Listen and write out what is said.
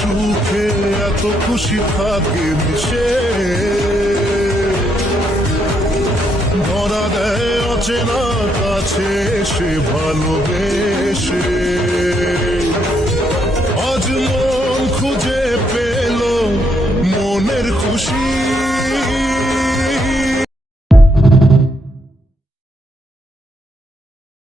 সুখে এত খুশি থাকে মিশে, ধরা দেয় অচেনা কাছে সে ভালোবেসে। আজ মন খুঁজে পেল মনের খুশি।